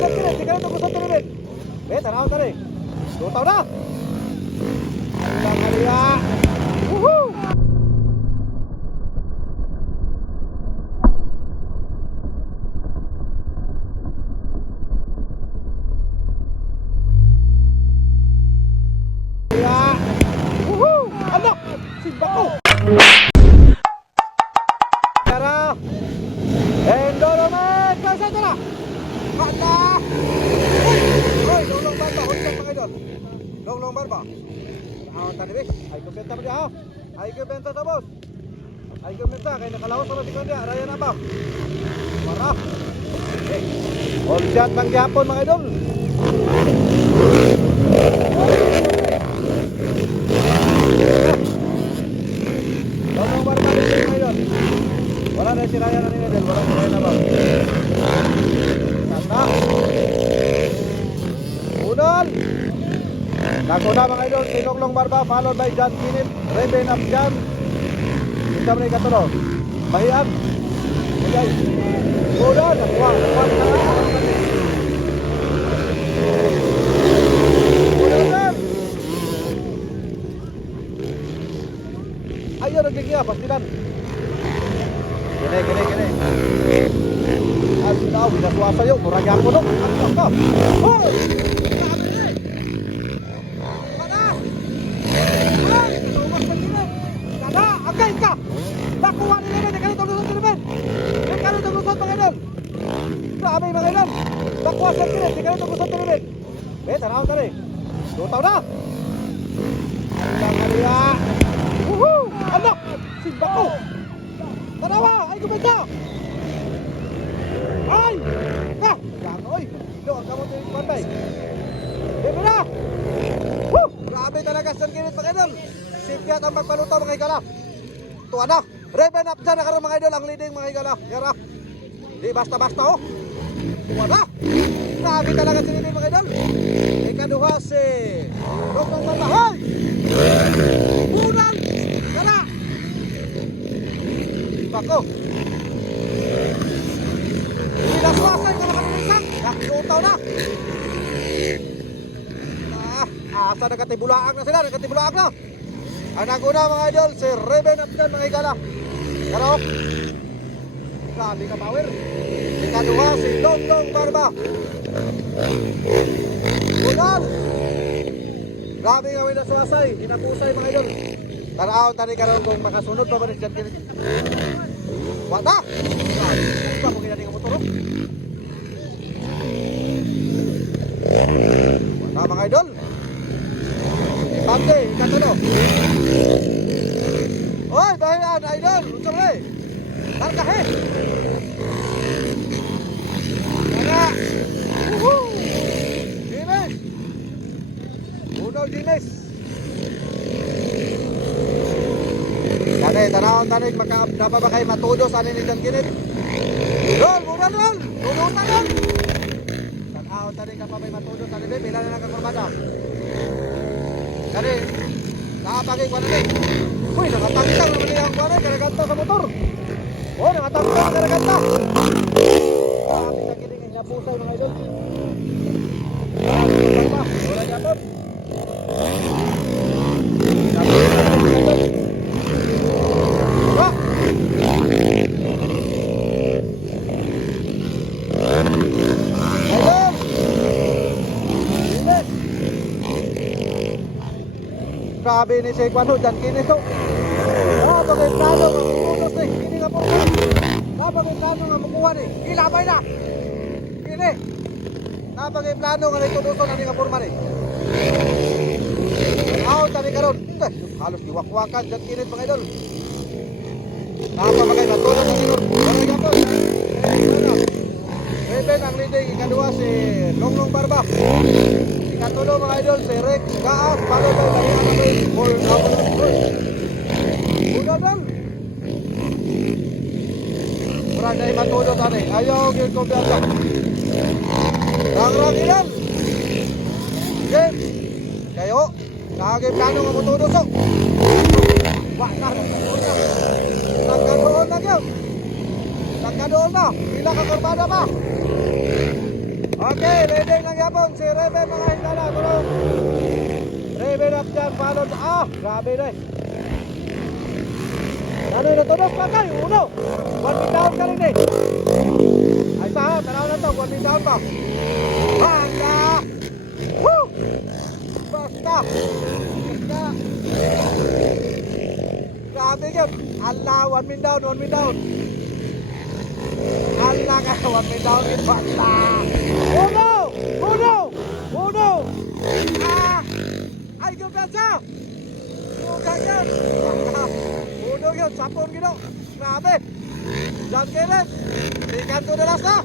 sa kini, di ka na tungkol sa tinimin. Tanaw tani. Lutaw na. Ang kaliya. Woohoo! Simba ko! Tara! Endoromet! Kasa ito na! Kata! Uy! Longlong barba! Hulikan mga idol! Longlong barba! Ang tanibis! Ay kumbenta mo diya ha! Ay kumbenta sa boss! Ay kumbenta! Kaya nakalawas sa masikon diya! Raya na ba? Para! All shot pang Japon mga idol! Longlong barba dito mga idol! Wala na si Raya na nila idol! Wala si Raya na ba? Kata! Unol! Nakuna mga idol, si Longlong Barba followed by John Kinip, Reben of John. Isa mo na ikatulo. Bahian. Okay. Unol! Nakuha. Unol! Ayaw nagbigya, pastilan. Gini. At sinaw, binaswa sa'yo, murag ako no. Ano ka? Hoy! Agay ka! Nakuha nila na, nagkaroon ng lusot naman! Nagkaroon ng lusot mga idol! Grabe mga idol! Nakuha sa kilit, nagkaroon ng lusot naman! Tanaw ka rin! Lutaw na! Ang kaliya! Woohoo! Ano? Simba ko! Tanawa! Ay kumenta! Ay! Ka! Yan oy! Ilo, ang kamot yung pantay! Bebe na! Woo! Grabe talaga sa kilit mga idol! Sipyat ang magpaluto mga igala! Tuwa na! Reben up dyan na karoon mga idol ang leading mga igala! Yara! Di basta-basta oh! Tuwa na! Grabe talaga si leading mga idol! Ikaduha si Longlong Barba! Hoy! Unang! Yara! Bako! Pinaswasan ka na kanilang! Nakilutaw na! Asa nakatibulaang na sila! Nakatibulaang na! Ang naguna mga idol, si Reben Abdan mga igala. Pero, grabe ka power. Ikaduha si Longlong Barba. Unal. Grabe nga may naswasay, inapusay mga idol. Tanaw, tani ka rin kung makasunod pa ba rin dyan kinit. Wata! Grabe, pa kung kinating ang motor. Wata mga idol. Pande, ikatulo. Oy, bahian, idol. Unsa man eh? Tarkahe. Tara. Woohoo! Dimes. Uno Dimes. Tani, tanaw-tanig makapapa ba kayo matudos ani ni John Kinit? Dol, mura dol. Tudutan dol. Tanaw-tanig ka pa may matudos ani ni pila na nakakurbada. Kani, nakapagay ko na rin. Uy, nakatangtang naman niya ang kuwanan, karaganta sa motor. Oh, nakatangtang, karaganta. Grabe sa kiling, napusay mga idol. Wala niya po. Grabe ni si Kwano dyan kini so. Napagay plano nga makunos ni. Kini nga po. Napagay plano nga makuha ni. Ilabay na. Kini. Napagay plano nga naituduson ani nga porma ni. Out tani karon. Halos diwakwakan dyan kini mga idol. Napagay matulog ang idol. Pero yapon. Reben ang leading ikaduha si Longlong Barba. Ikatulo mga idol si Rex Gaas bago tayo bahian for our Unadan. Mura dahil matudo tani. Ayaw yun kong biasa. Rang-rang ilan. Okay. Kayo. Nakagay plano nga matudo so. Wak na. Nagkadoon na yun. Nagkadoon na. Pila ka karbada pa. Okay, ready lang yapon si Reben mga hingala. Tulong. Reben up dyan, follow. Grabe na eh. Ano yung natulos pa kayo? Uno. 1 feet down ka rin eh. Ay sa ha, tanaw na to. 1 feet down pa. Handa! Woo! Basta! Basta! Grabe yun. Allah, 1 feet down, 1 feet down. Allah ka, 1 feet down. Basta! Uno! Uno! Uno! Ay, kumpensa! Bukan yan! Uno yun, sapon gino. Grabe! Diyan kailan. Di kanto na lasa.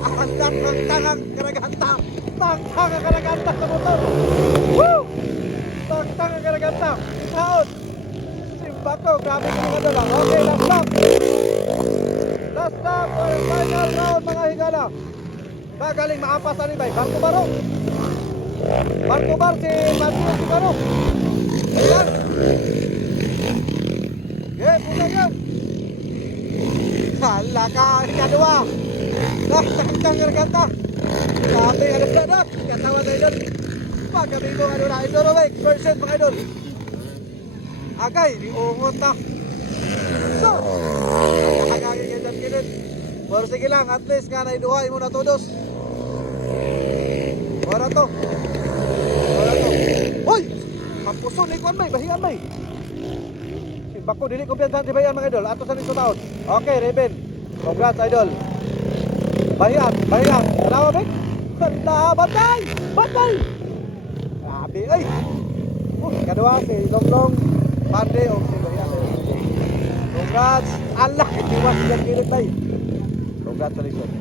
Ang tangtang ang karaganta. Tangtang ang karaganta sa motor. Woo! Tangtang ang karaganta. Saot. Simba ko. Grabe ko mga dala. Okay, last lap. Last lap for final round mga higala. Magaling maapas na nibay. Barko Baro. Barko Bar si Matthew Sigaro. Ayan. Okay, puno yan. Hala ka, ikadua. Tangtang karaganta. Grabe, ano na na. Katawa tayo doon. Pagkabigo, ano na. Idol, Robek. Percent, mga idol. Agay, iungot na. So, nakagagay ka dyan kinit. Pero sige lang, at least nga naiduhay mo na todos. Wala to. Wala to. Hoy! Magpuso, likuan may, bahingan may. Bako, dili ko piyansahan si Bayan mga idol. Ato sa nito taon. Okay, Reben. Congrats, idol. Bayan, bayan. Salawa, Bek. Sanda, batay! Batay! Grabe, ay! Kadua si Longlong, Pande, o si Bayan. Congrats! Allah, itiwas yan kilit, bay. Congratulations.